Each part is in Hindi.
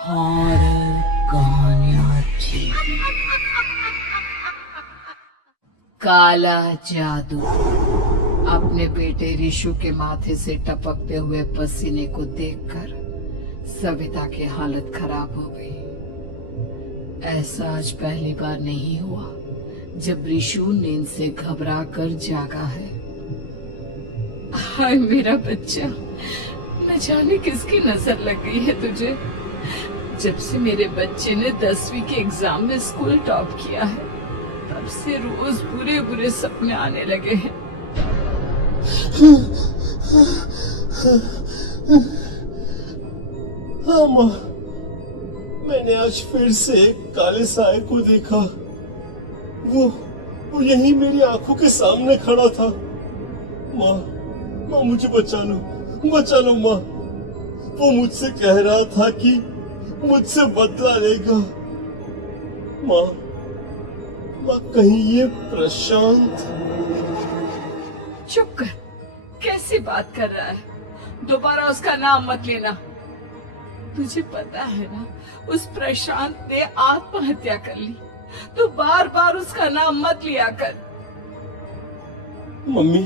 हॉरर कहानियाँ थी। काला जादू। अपने बेटे रिशु के माथे से टपकते हुए पसीने को देखकर सविता की हालत खराब हो गई। ऐसा आज पहली बार नहीं हुआ जब रिशु नींद से घबरा कर जागा है। हाय मेरा बच्चा, न जाने किसकी नजर लग गई है तुझे। जब से मेरे बच्चे ने 10वीं के एग्जाम में स्कूल टॉप किया है तब से रोज बुरे बुरे सपने आने लगे हैं। हाँ माँ, मैंने आज फिर से एक काले साए को देखा। वो यहीं मेरी आंखों के सामने खड़ा था। माँ मुझे बचा लो माँ। वो मुझसे कह रहा था कि मुझसे बदला लेगा। माँ कहीं ये प्रशांत। चुप कर, कैसी बात कर रहा है? दोबारा उसका नाम मत लेना। तुझे पता है ना, उस प्रशांत ने आत्महत्या कर ली। तू बार बार उसका नाम मत लिया कर। मम्मी,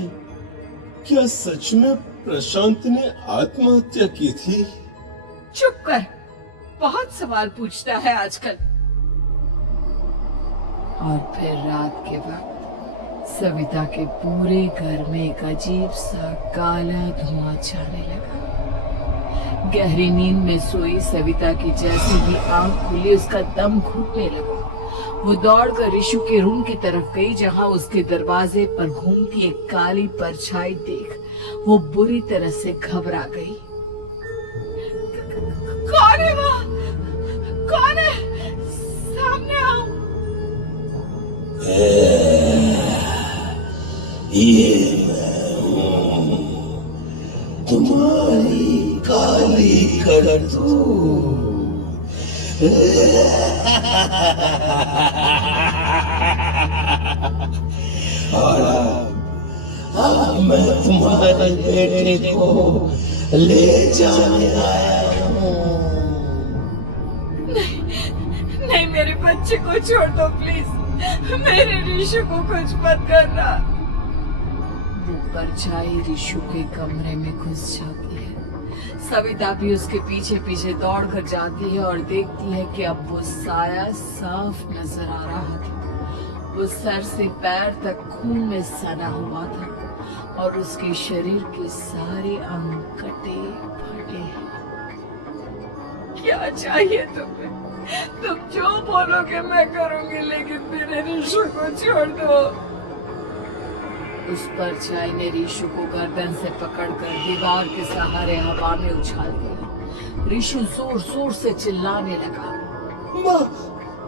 क्या सच में प्रशांत ने आत्महत्या की थी? चुप कर, बहुत सवाल पूछता है आजकल। और फिर रात के वक्त सविता के पूरे घर में एक अजीब सा काला धुआं छाने लगा। गहरी नींद में सोई सविता की जैसे ही आंख खुली उसका दम घुटने लगा। वो दौड़कर रिशु के रूम की तरफ गई जहां उसके दरवाजे पर घूमती एक काली परछाई देख वो बुरी तरह से घबरा गई। कौन है वो? कौन है? सामने आओ। ये मैं हूँ, तुम्हारी काली करतूत। और अब मैं तुम्हारे बेटे को ले जाने आया हूँ। नहीं, मेरे बच्चे को छोड़ दो प्लीज। मेरे रिशु को कुछ मत करना। वो परछाई रिशु के कमरे में घुस जाती है। सविता भी उसके पीछे पीछे दौड़ कर जाती है और देखती है कि अब वो साया साफ नजर आ रहा था। वो सर से पैर तक खून में सना हुआ था और उसके शरीर के सारे अंग कटे फटे हैं। क्या चाहिए तुम्हें? तुम जो बोलोगे मैं करूंगी, लेकिन मेरे रिशु को छोड़ दो। उस परछाई ने रिशु को गर्दन से पकड़कर दीवार के सहारे हवा में उछाल दिया। रिशु जोर जोर से चिल्लाने लगा।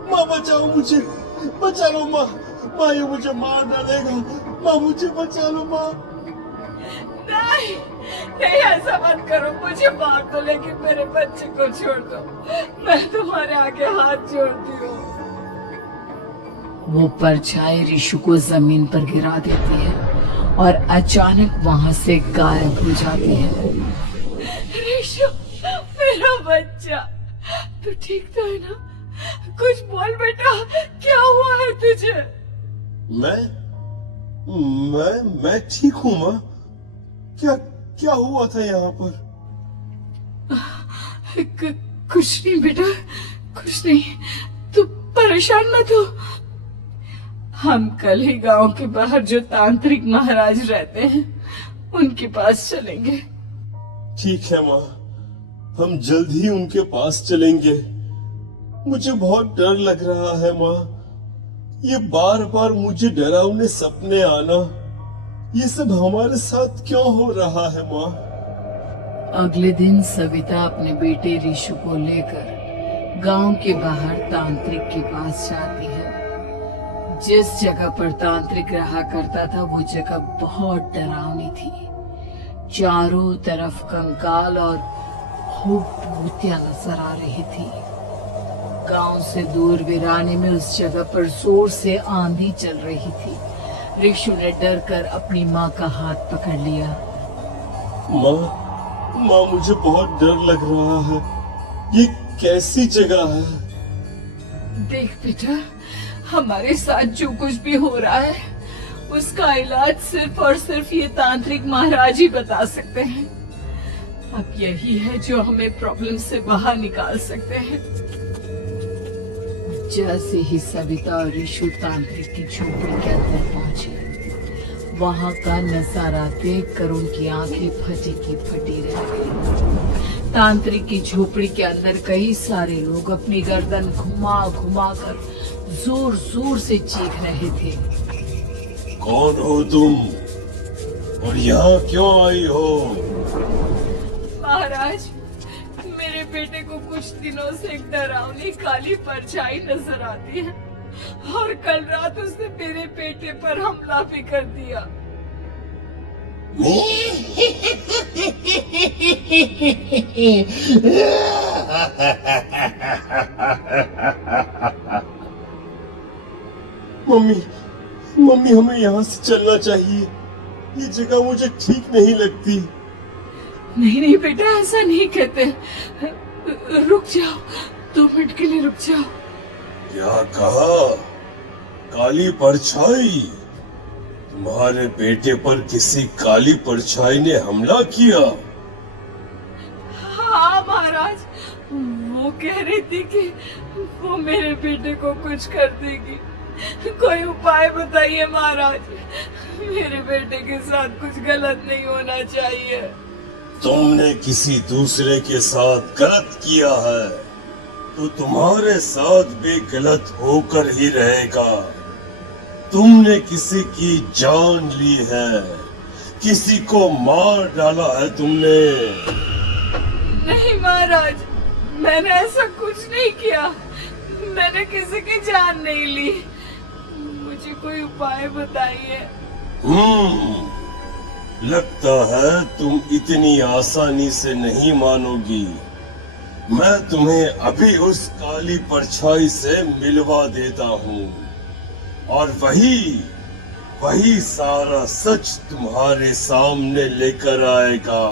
माँ बचाओ मुझे, बचा लो माँ। माँ ये मुझे मार डालेगा। माँ मुझे बचा लो माँ। नहीं, ऐसा मत करो। मुझे मार दो लेकिन मेरे बच्चे को छोड़ दो। मैं तुम्हारे आगे हाथ जोड़ती हूँ। वो परछाई रिशु को जमीन पर गिरा देती है और अचानक वहां से गायब हो जाती है। रिशु, मेरा बच्चा, तू ठीक तो है ना? कुछ बोल बेटा, क्या हुआ है तुझे? मैं ठीक हूँ माँ। क्या हुआ था यहाँ पर? कुछ नहीं बेटा, कुछ नहीं। तू परेशान मत हो। हम कल ही गांव के बाहर जो तांत्रिक महाराज रहते हैं उनके पास चलेंगे। ठीक है माँ, हम जल्द ही उनके पास चलेंगे। मुझे बहुत डर लग रहा है माँ। ये बार बार मुझे डरावने सपने आना, ये सब हमारे साथ क्यों हो रहा है माँ? अगले दिन सविता अपने बेटे रिशु को लेकर गांव के बाहर तांत्रिक के पास जाती है। जिस जगह पर तांत्रिक रहा करता था वो जगह बहुत डरावनी थी। चारों तरफ कंकाल और भूतियां नजर आ रही थी। गांव से दूर वीराने में उस जगह पर जोर से आंधी चल रही थी। रिशु ने डर कर अपनी माँ का हाथ पकड़ लिया। माँ मुझे बहुत डर लग रहा है। कैसी जगह है? देख बेटा, हमारे साथ जो कुछ भी हो रहा है उसका इलाज सिर्फ और सिर्फ ये तांत्रिक महाराज ही बता सकते हैं। अब यही है जो हमें प्रॉब्लम से बाहर निकाल सकते हैं। जैसे ही सविता और ऋषु तांत्रिक की झोपड़ी के अंदर पहुंचे, वहां का नजारा देखकर उनकी आंखें फटी की फटी रह गई। तांत्रिक की झोपड़ी के अंदर कई सारे लोग अपनी गर्दन घुमा घुमा कर जोर जोर से चीख रहे थे। कौन हो तुम और यहाँ क्यों आई हो? महाराज, मेरे बेटे को कुछ दिनों से एक डरावनी काली परछाई नजर आती है और कल रात उसने मेरे बेटे पर हमला भी कर दिया। मम्मी, मम्मी हमें यहाँ से चलना चाहिए। ये जगह मुझे ठीक नहीं लगती। नहीं नहीं बेटा, ऐसा नहीं कहते। रुक जाओ, 2 मिनट के लिए रुक जाओ। क्या कहा? काली परछाई? तुम्हारे बेटे पर किसी काली परछाई ने हमला किया? हाँ महाराज, वो कह रही थी कि वो मेरे बेटे को कुछ कर देगी। कोई उपाय बताइए महाराज, मेरे बेटे के साथ कुछ गलत नहीं होना चाहिए। तुमने किसी दूसरे के साथ गलत किया है तो तुम्हारे साथ भी गलत होकर ही रहेगा। तुमने किसी की जान ली है, किसी को मार डाला है तुमने। नहीं महाराज, मैंने ऐसा कुछ नहीं किया। मैंने किसी की जान नहीं ली। मुझे कोई उपाय बताइए। लगता है तुम इतनी आसानी से नहीं मानोगी। मैं तुम्हें अभी उस काली परछाई से मिलवा देता हूँ और वही सारा सच तुम्हारे सामने लेकर आएगा।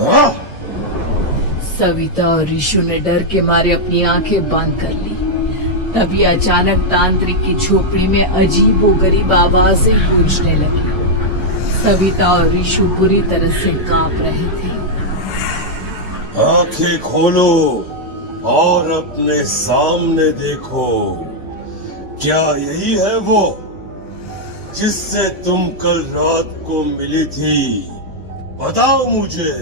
हाँ? सविता और ऋषु ने डर के मारे अपनी आंखें बंद कर ली। तभी अचानक तांत्रिक की झोपड़ी में अजीबोगरीब आवाजें गूंजने लगी। सविता और ऋषु बुरी तरह से कांप रहे थे। आंखें खोलो और अपने सामने देखो। क्या यही है वो जिससे तुम कल रात को मिली थी? बताओ मुझे।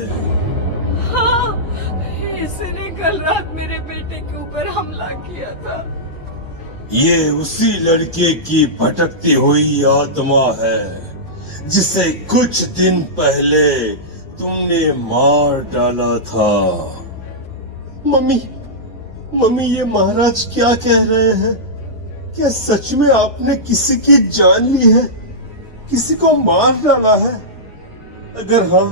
हाँ, इसने कल रात मेरे बेटे के ऊपर हमला किया था। ये उसी लड़के की भटकती हुई आत्मा है जिसे कुछ दिन पहले तुमने मार डाला था। मम्मी ये महाराज क्या कह रहे हैं? क्या सच में आपने किसी की जान ली है, किसी को मार डाला है? अगर हाँ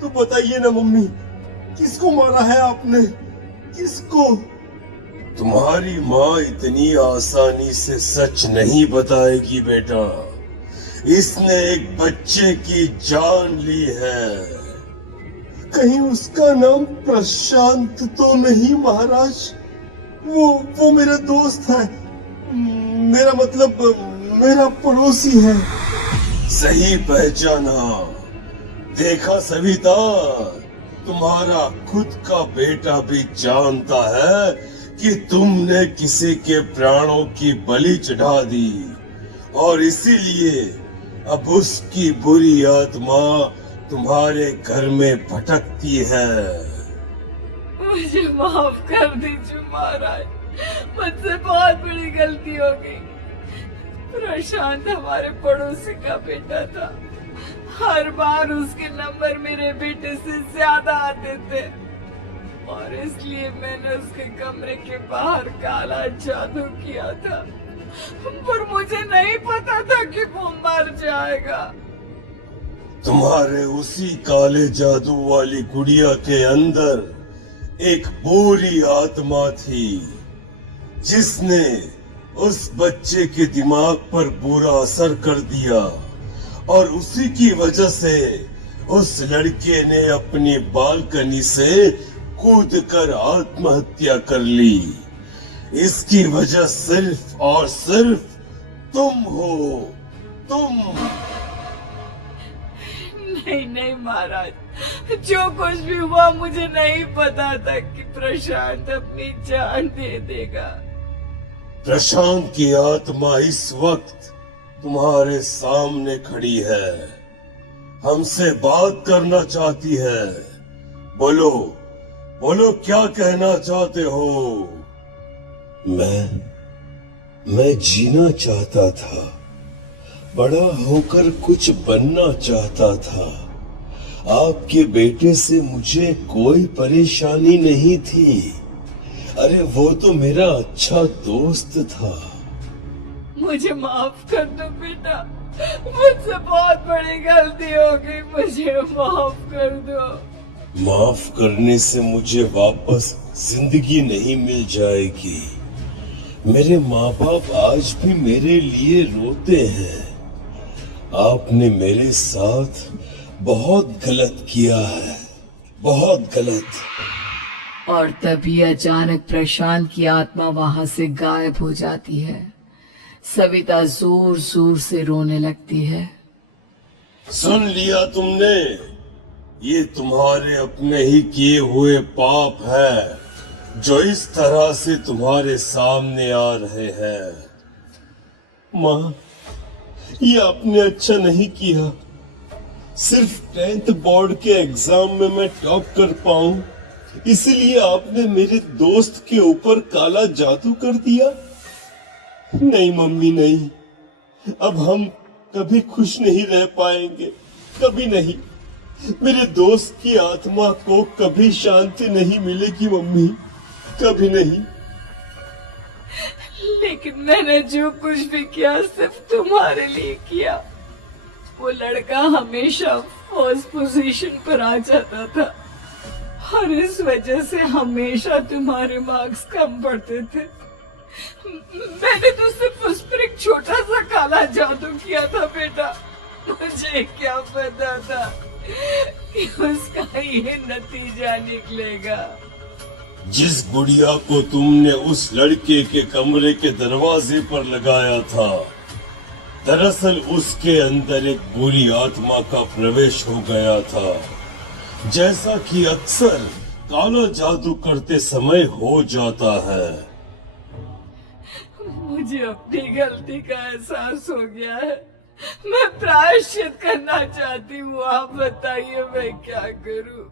तो बताइए ना मम्मी, किसको मारा है आपने? किसको? तुम्हारी माँ इतनी आसानी से सच नहीं बताएगी बेटा। इसने एक बच्चे की जान ली है। कहीं उसका नाम प्रशांत तो नहीं महाराज? वो मेरा दोस्त है, मेरा मतलब मेरा पड़ोसी है। सही पहचाना। देखा सविता, तुम्हारा खुद का बेटा भी जानता है कि तुमने किसी के प्राणों की बलि चढ़ा दी और इसीलिए अब उसकी बुरी आत्मा तुम्हारे घर में भटकती है। मुझे माफ कर दीजिए महाराज, मुझसे बहुत बड़ी गलती हो गई। प्रशांत हमारे पड़ोसी का बेटा था। हर बार उसके नंबर मेरे बेटे से ज्यादा आते थे और इसलिए मैंने उसके कमरे के बाहर काला जादू किया था, पर मुझे नहीं पता था कि वो मर जाएगा। तुम्हारे उसी काले जादू वाली गुड़िया के अंदर एक बुरी आत्मा थी जिसने उस बच्चे के दिमाग पर बुरा असर कर दिया और उसी की वजह से उस लड़के ने अपनी बालकनी से कूद कर आत्महत्या कर ली। इसकी वजह सिर्फ और सिर्फ तुम हो, तुम। नहीं नहीं महाराज, जो कुछ भी हुआ मुझे नहीं पता था कि प्रशांत अपनी जान दे देगा। प्रशांत की आत्मा इस वक्त तुम्हारे सामने खड़ी है, हमसे बात करना चाहती है। बोलो बोलो, क्या कहना चाहते हो? मैं जीना चाहता था, बड़ा होकर कुछ बनना चाहता था। आपके बेटे से मुझे कोई परेशानी नहीं थी। अरे वो तो मेरा अच्छा दोस्त था। मुझे माफ कर दो बेटा, मुझसे बहुत बड़ी गलती हो गई, मुझे माफ कर दो। माफ करने से मुझे वापस जिंदगी नहीं मिल जाएगी। मेरे माँ बाप आज भी मेरे लिए रोते हैं। आपने मेरे साथ बहुत गलत किया है, बहुत गलत। और तभी अचानक प्रशांत की आत्मा वहां से गायब हो जाती है। सविता जोर जोर से रोने लगती है। सुन लिया तुमने? ये तुम्हारे अपने ही किए हुए पाप है जो इस तरह से तुम्हारे सामने आ रहे हैं। माँ, ये आपने अच्छा नहीं किया। सिर्फ 10th बोर्ड के एग्जाम में मैं टॉप कर पाऊं, इसलिए आपने मेरे दोस्त के ऊपर काला जादू कर दिया। नहीं मम्मी, नहीं, अब हम कभी खुश नहीं रह पाएंगे, कभी नहीं। मेरे दोस्त की आत्मा को कभी शांति नहीं मिलेगी मम्मी, कभी नहीं। लेकिन मैंने जो कुछ भी किया सिर्फ तुम्हारे लिए किया। वो लड़का हमेशा फर्स्ट पोजीशन पर आ जाता था और इस वजह से हमेशा तुम्हारे मार्क्स कम पड़ते थे। मैंने तो सिर्फ उस पर एक छोटा सा काला जादू किया था बेटा। मुझे क्या पता था कि उसका ये नतीजा निकलेगा। जिस गुड़िया को तुमने उस लड़के के कमरे के दरवाजे पर लगाया था, दरअसल उसके अंदर एक बुरी आत्मा का प्रवेश हो गया था, जैसा कि अक्सर काला जादू करते समय हो जाता है। मुझे अपनी गलती का एहसास हो गया है। मैं प्रायश्चित करना चाहती हूँ। आप बताइए मैं क्या करूँ?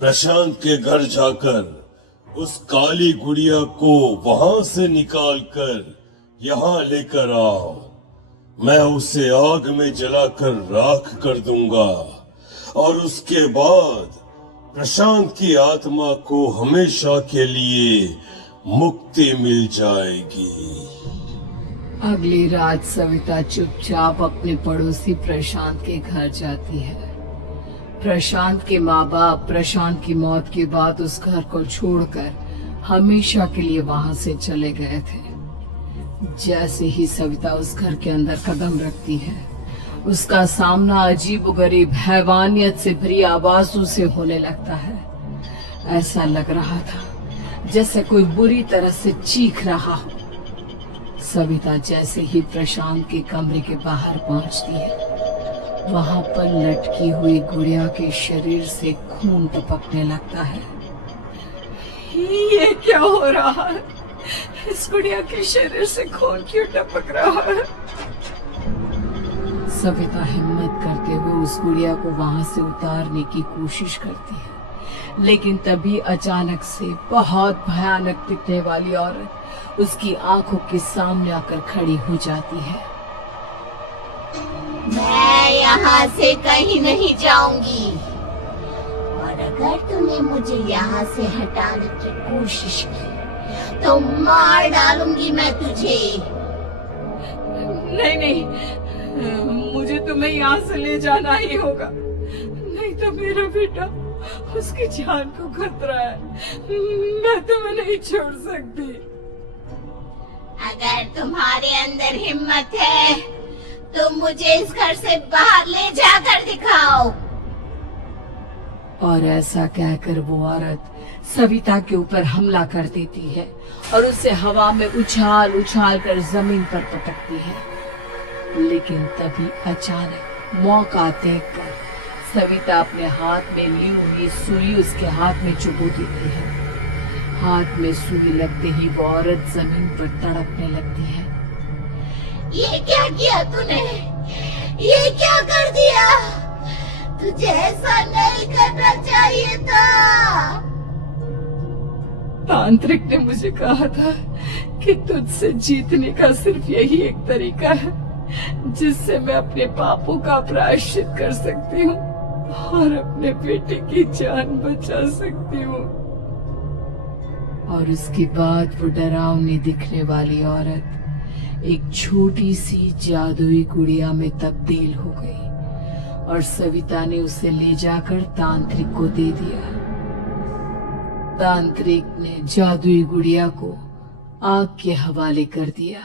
प्रशांत के घर जाकर उस काली गुड़िया को वहां से निकालकर यहाँ लेकर आओ। मैं उसे आग में जलाकर राख कर दूंगा और उसके बाद प्रशांत की आत्मा को हमेशा के लिए मुक्ति मिल जाएगी। अगली रात सविता चुपचाप अपने पड़ोसी प्रशांत के घर जाती है। प्रशांत के माँ बाप प्रशांत की मौत के बाद उस घर को छोड़कर हमेशा के लिए वहां से चले गए थे। जैसे ही सविता उस घर के अंदर कदम रखती है, उसका सामना अजीबोगरीब हैवानियत से भरी आवाजों से होने लगता है। ऐसा लग रहा था जैसे कोई बुरी तरह से चीख रहा हो। सविता जैसे ही प्रशांत के कमरे के बाहर पहुंचती है, वहां पर लटकी हुई गुड़िया के शरीर से खून टपकने लगता है। ये क्या हो रहा है? इस गुड़िया के शरीर से खून क्यों टपक रहा है? सविता हिम्मत करते हुए उस गुड़िया को वहां से उतारने की कोशिश करती है, लेकिन तभी अचानक से बहुत भयानक दिखने वाली औरत उसकी आंखों के सामने आकर खड़ी हो जाती है। मैं यहाँ से कहीं नहीं जाऊंगी और अगर तूने मुझे यहाँ से हटाने की कोशिश की तो मार डालूंगी मैं तुझे। नहीं नहीं, मुझे तुम्हें यहाँ से ले जाना ही होगा, नहीं तो मेरा बेटा, उसकी जान को खतरा है। मैं तुम्हें नहीं छोड़ सकती। अगर तुम्हारे अंदर हिम्मत है तो मुझे इस घर से बाहर ले जाकर दिखाओ। और ऐसा कहकर वो औरत सविता के ऊपर हमला कर देती है और उसे हवा में उछाल उछाल कर जमीन पर पटकती है। लेकिन तभी अचानक मौका देखकर सविता अपने हाथ में ली हुई सुई उसके हाथ में चुभो देती है। हाथ में सुई लगते ही वो औरत जमीन पर तड़पने लगती है। ये क्या किया तूने? ये क्या कर दिया? तुझे ऐसा नहीं करना चाहिए था। तांत्रिक ने मुझे कहा था कि तुझसे जीतने का सिर्फ यही एक तरीका है जिससे मैं अपने पापों का प्रायश्चित कर सकती हूँ और अपने बेटे की जान बचा सकती हूँ। और उसके बाद वो डरावनी दिखने वाली औरत एक छोटी सी जादुई गुड़िया में तब्दील हो गई और सविता ने उसे ले जाकर तांत्रिक को दे दिया। तांत्रिक ने जादुई गुड़िया को आग के हवाले कर दिया।